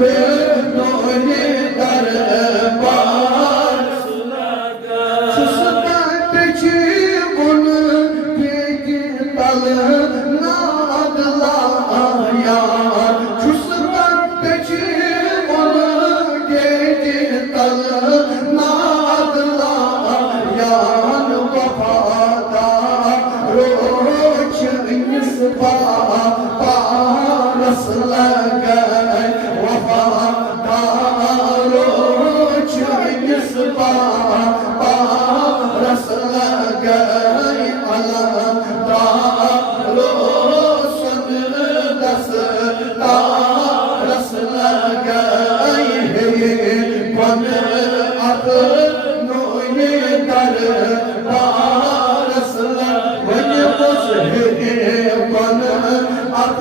नोने दरबार सुसपत जीवन के तल नागला यार सुसपत जीवन के तल नागला यार वफादार रोच इस पारस लगे वफादार रोच इस पारस लगे अलम दारो सन दस तारस लगे बन अब नोने दर पारस लगे बन अब